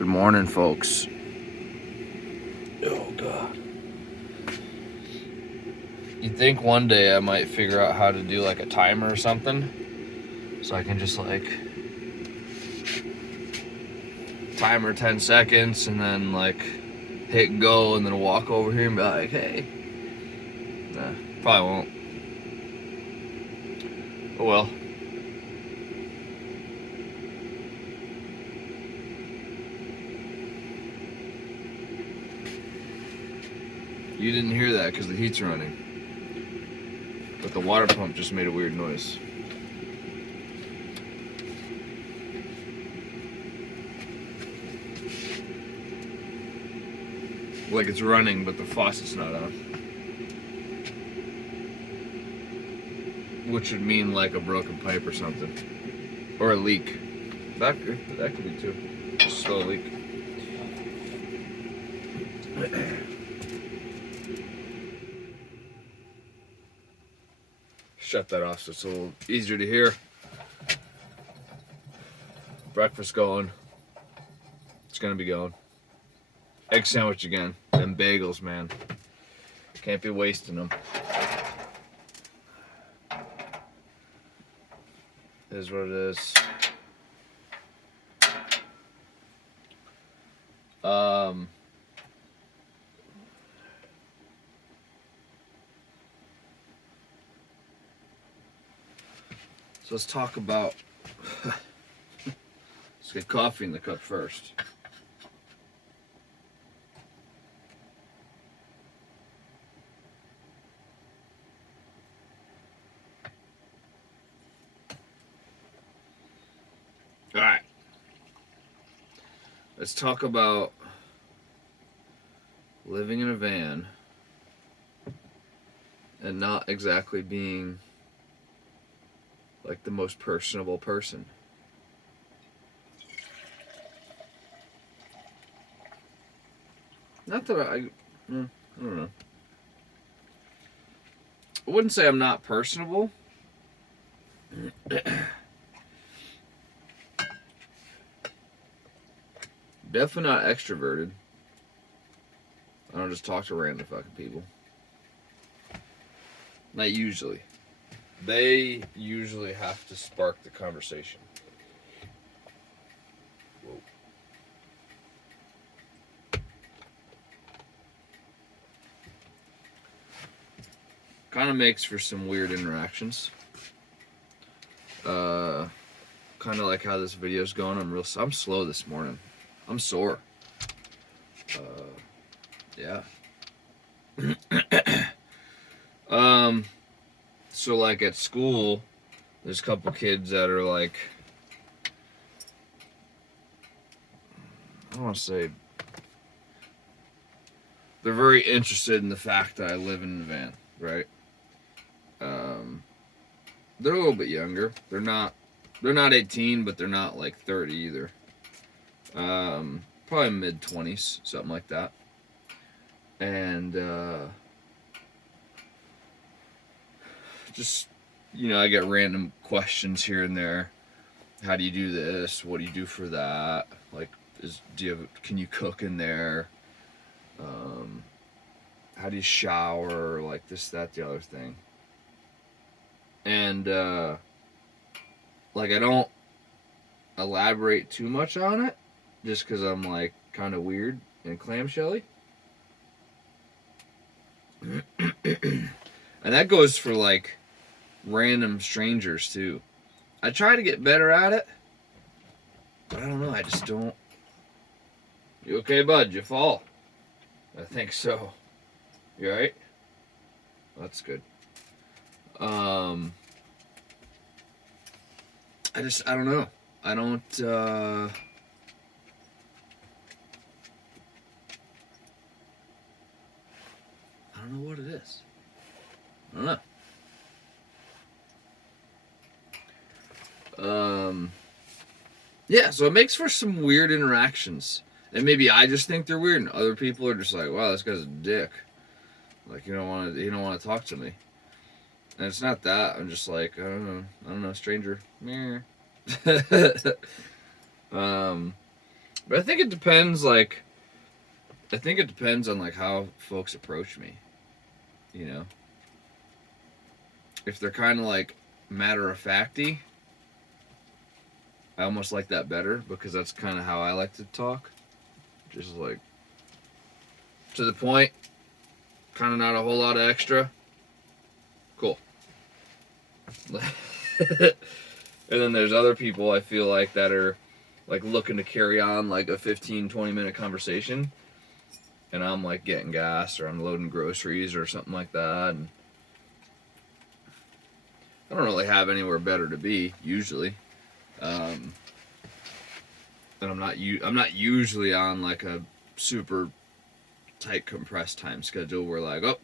Good morning, folks. Oh, God. You'd think one day I might figure out how to do like a timer or something, so I can just like timer 10 seconds and then like hit go and then walk over here and be like, hey. Nah, probably won't. Oh well. You didn't hear that because the heat's running. But the water pump just made a weird noise. Like it's running, but the faucet's not on. Which would mean like a broken pipe or something. Or a leak. That could be too. Just a slow leak. Shut that off so it's a little easier to hear. Breakfast going. It's gonna be going. Egg sandwich again. Them bagels, man. Can't be wasting them. It is what it is. So let's talk about. Let's get coffee in the cup first. All right. Let's talk about living in a van and not exactly being like the most personable person. Not that I don't know. I wouldn't say I'm not personable. Definitely not extroverted. I don't just talk to random fucking people. Not usually. They usually have to spark the conversation. Whoa. Kind of makes for some weird interactions. Kind of like how this video's going. I'm slow this morning. I'm sore. Yeah. So like at school, there's a couple kids that are like, I don't want to say, they're very interested in the fact that I live in a van, right? They're a little bit younger. They're not 18, but they're not like 30 either. Probably mid-20s, something like that. And just, I get random questions here and there. How do you do this? What do you do for that? Like, can you cook in there? How do you shower? Like this, that, the other thing. And like I don't elaborate too much on it, just because I'm like kind of weird and clamshelly. And that goes for like random strangers too. I try to get better at it, but I don't know. I just don't. You okay, bud? You fall? I think so. You alright? That's good. I don't know. I don't know what it is. I don't know. Yeah, so it makes for some weird interactions. And maybe I just think they're weird, and other people are just like, wow, this guy's a dick. Like, you don't want to talk to me. And it's not that. I'm just like, I don't know, stranger. But I think it depends, like, I think it depends on, like, how folks approach me, you know? If they're kind of, like, matter-of-facty, I almost like that better because that's kind of how I like to talk. Just, like, to the point, kind of not a whole lot of extra. Cool. And then there's other people I feel like that are, like, looking to carry on, like, a 15-20 minute conversation. And I'm, like, getting gas or I'm loading groceries or something like that. And I don't really have anywhere better to be, usually. And I'm not usually on, like, a super tight compressed time schedule where, like, oh,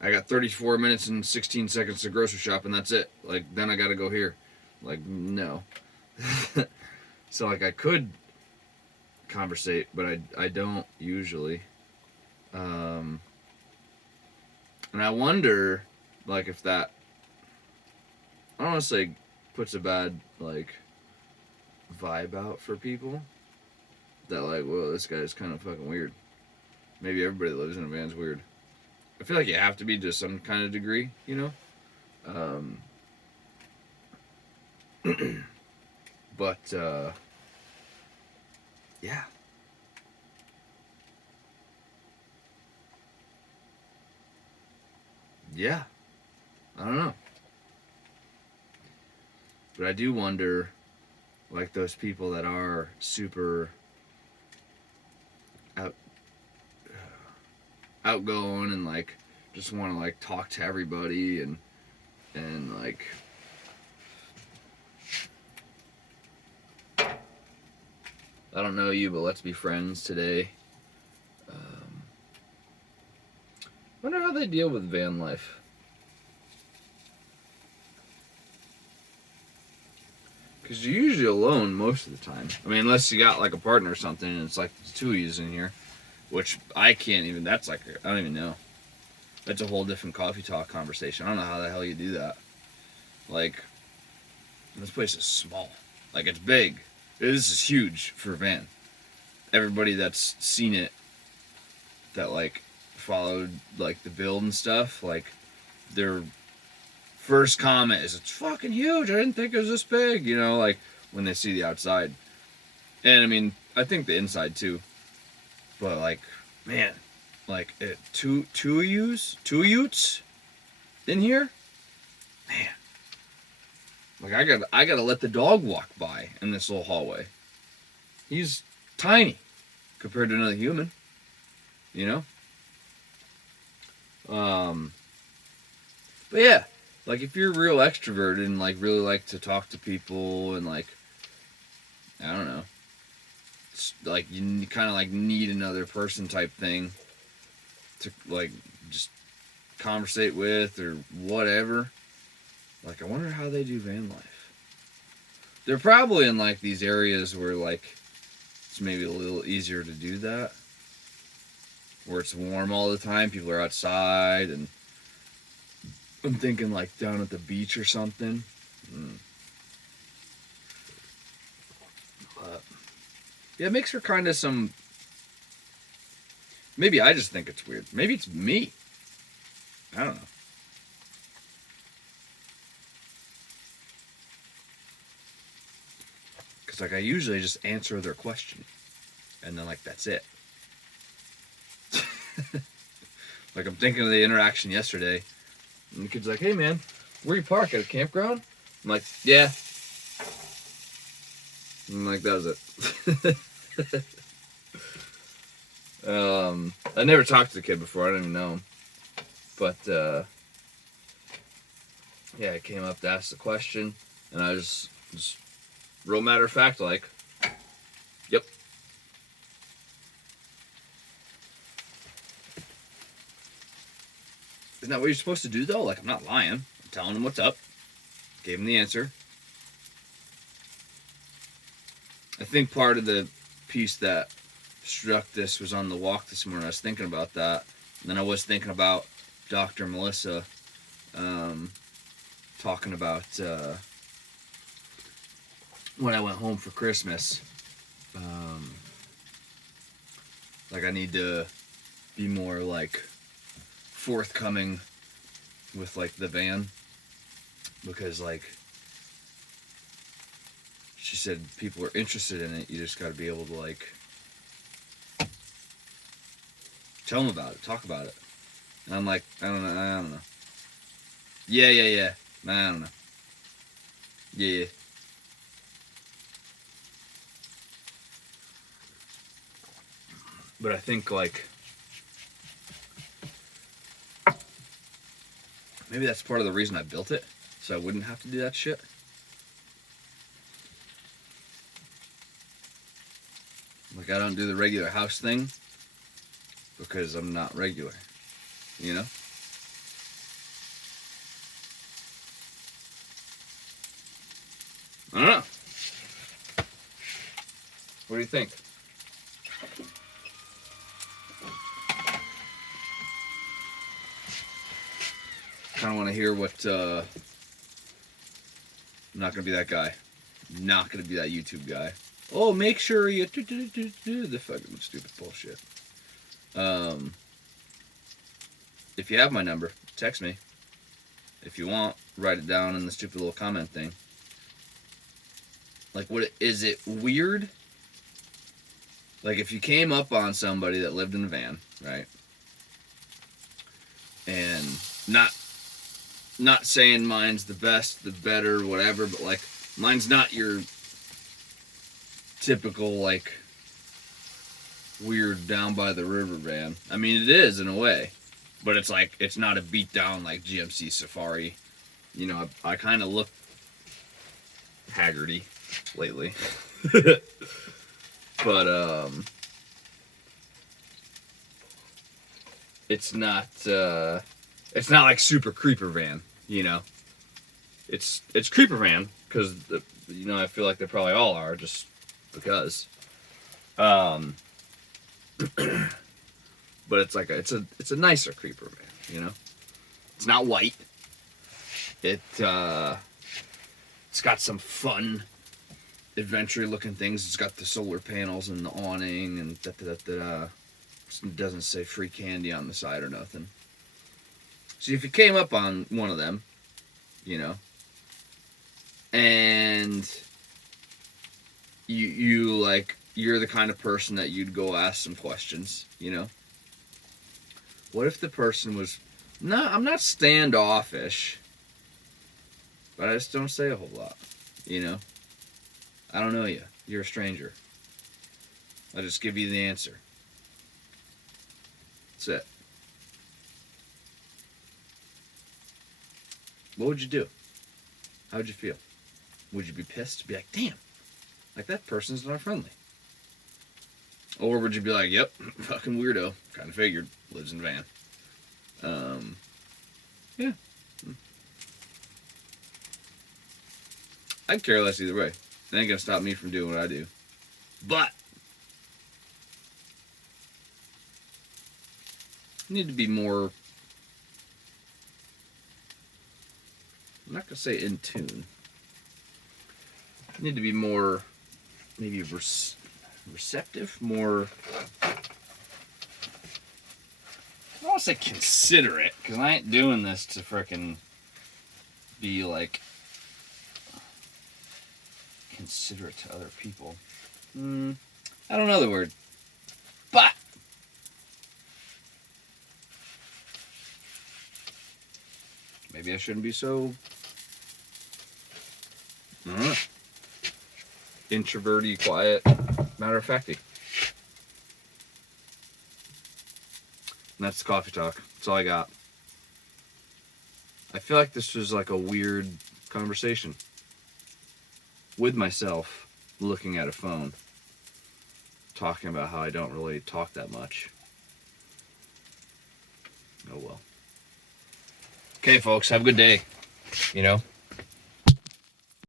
I got 34 minutes and 16 seconds to grocery shop and that's it. Like, then I gotta go here. Like, no. So, like, I could conversate, but I don't usually. And I wonder, like, if that, I don't want to say puts a bad, like, vibe out for people. That, like, whoa, this guy's kind of fucking weird. Maybe everybody that lives in a van's weird. I feel like you have to be to some kind of degree, you know? But, yeah. Yeah. I don't know. But I do wonder, like, those people that are super outgoing and, like, just want to, like, talk to everybody and like, I don't know you, but let's be friends today. Wonder how they deal with van life. Because you're usually alone most of the time. I mean, unless you got, like, a partner or something and it's like the two of yous in here. Which I can't even, that's like, I don't even know. That's a whole different coffee talk conversation. I don't know how the hell you do that. Like, this place is small. Like, it's big. This is huge for a van. Everybody that's seen it, that, like, followed, like, the build and stuff, like, their first comment is, it's fucking huge. I didn't think it was this big, you know, like, when they see the outside. And, I mean, I think the inside, too. But, like, man, like, two utes in here? Man. Like, I gotta let the dog walk by in this little hallway. He's tiny compared to another human, you know? But yeah, like, if you're real extroverted and, like, really like to talk to people and, like, I don't know, like, you kind of, like, need another person type thing to, like, just conversate with or whatever. Like, I wonder how they do van life. They're probably in, like, these areas where, like, it's maybe a little easier to do that. Where it's warm all the time, people are outside, and I'm thinking, like, down at the beach or something. But, yeah, it makes for kind of some, maybe I just think it's weird. Maybe it's me. I don't know. Because, like, I usually just answer their question. And then, like, that's it. Like, I'm thinking of the interaction yesterday. And the kid's like, hey, man, where you park? At a campground? I'm like, yeah. I'm like, that was it. I never talked to the kid before. I don't even know him. But, yeah, I came up to ask the question. And I was just real matter of fact, like, yep. Isn't that what you're supposed to do, though? Like, I'm not lying. I'm telling him what's up. Gave him the answer. I think part of the piece that struck this was on the walk this morning. I was thinking about that. And then I was thinking about Dr. Melissa talking about when I went home for Christmas. Like I need to be more like forthcoming with like the van, because like she said people are interested in it. You just got to be able to like tell them about it, talk about it. And I'm like, I don't know. Yeah. I don't know. Yeah. But I think like maybe that's part of the reason I built it, so I wouldn't have to do that shit. Like I don't do the regular house thing because I'm not regular, you know? I don't know. What do you think? Kind of want to hear what, I'm not going to be that guy. Not going to be that YouTube guy. Oh, make sure you do the fucking stupid bullshit. If you have my number, text me. If you want, write it down in the stupid little comment thing. Like, what is it weird? Like, if you came up on somebody that lived in a van, right? And not saying mine's the best, the better, whatever, but like, mine's not your typical, like, weird down by the river van. I mean, it is in a way, but it's like, it's not a beat down like GMC Safari. You know, I kind of look haggardy lately. But, it's not like super creeper van, you know. It's creeper van because you know, I feel like they probably all are just because. But it's like it's a nicer creeper van, you know. It's not white. It's got some fun adventure looking things. It's got the solar panels and the awning and it doesn't say free candy on the side or nothing. So if you came up on one of them, you know, and you're the kind of person that you'd go ask some questions, you know. What if the person was, no, I'm not standoffish, but I just don't say a whole lot, you know. I don't know you. You're a stranger. I'll just give you the answer. That's it. What would you do? How would you feel? Would you be pissed? Be like, damn, like that person's not friendly. Or would you be like, yep, fucking weirdo. Kind of figured. Lives in a van. Yeah. I'd care less either way. It ain't gonna stop me from doing what I do. But I need to be more, I'm not gonna say in tune. I need to be more, maybe receptive, more, I don't want to say considerate, because I ain't doing this to frickin' be like considerate to other people. I don't know the word. But maybe I shouldn't be so, I don't know, introverty, quiet, matter of facty. And that's the coffee talk. That's all I got. I feel like this was like a weird conversation with myself, looking at a phone, talking about how I don't really talk that much. Oh well. Okay, folks, have a good day. You know?